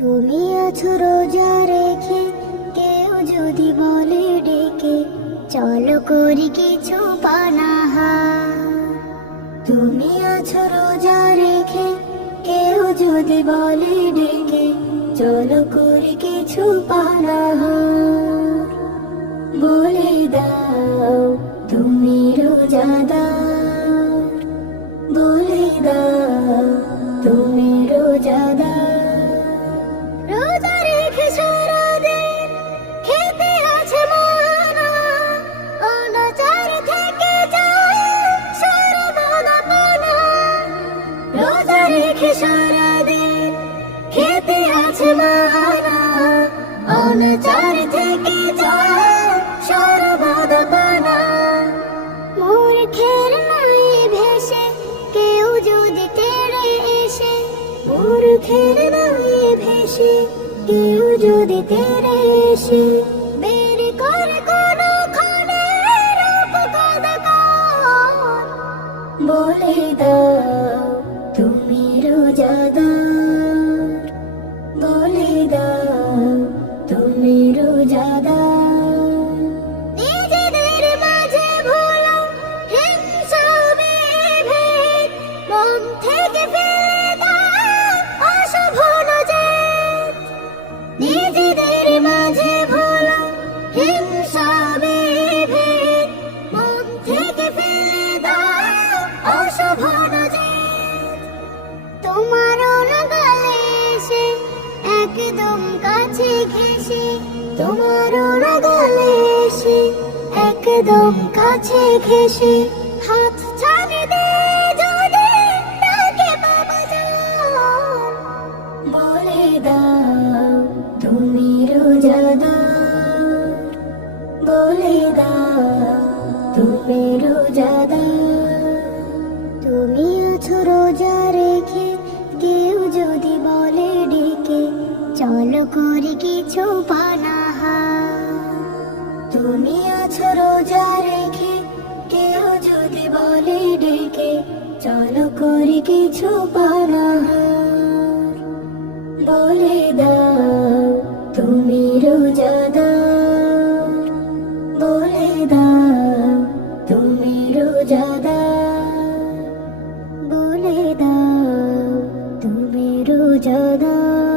তুমি আছো রোজা রেখে, কেউ যদি বলে ডেকে, চলো করি কিছু পানাহা। তুমি আছো রোজা রেখে, কেউ যদি বলে ডেকে, চলো করি কিছু পানাহা। বলে দাও, তুমি রোজাদার। বলে দাও, তুমি রোজাদার। সারাদিন খেতে আছে মানা অনাচার থেকে যায় সর্বদা পানা মূর্খের নাই ভেসে, কেউ যদি তেড়ে এসে। মূর্খের নাই ভেসে, কেউ যদি তেড়ে এসে। বের করে কোনো খানের বলে দাও। ঘেসে তোমার নাগালে এসে একদম কাছে ঘেসে হাত ছাড়ে দে যদি বাবা বলে দাও তুমি রোজাদার বলে দাও তুমি রোজাদার চলো করি কিছু পানাহা তুমি আছো রোজা রেখে, কেউ যদি বলে ডেকে, চল করি কিছু বলে দাও, তুমি রোজাদার বলে দাও, তুমি রোজাদার বলে দাও, তুমি রোজাদার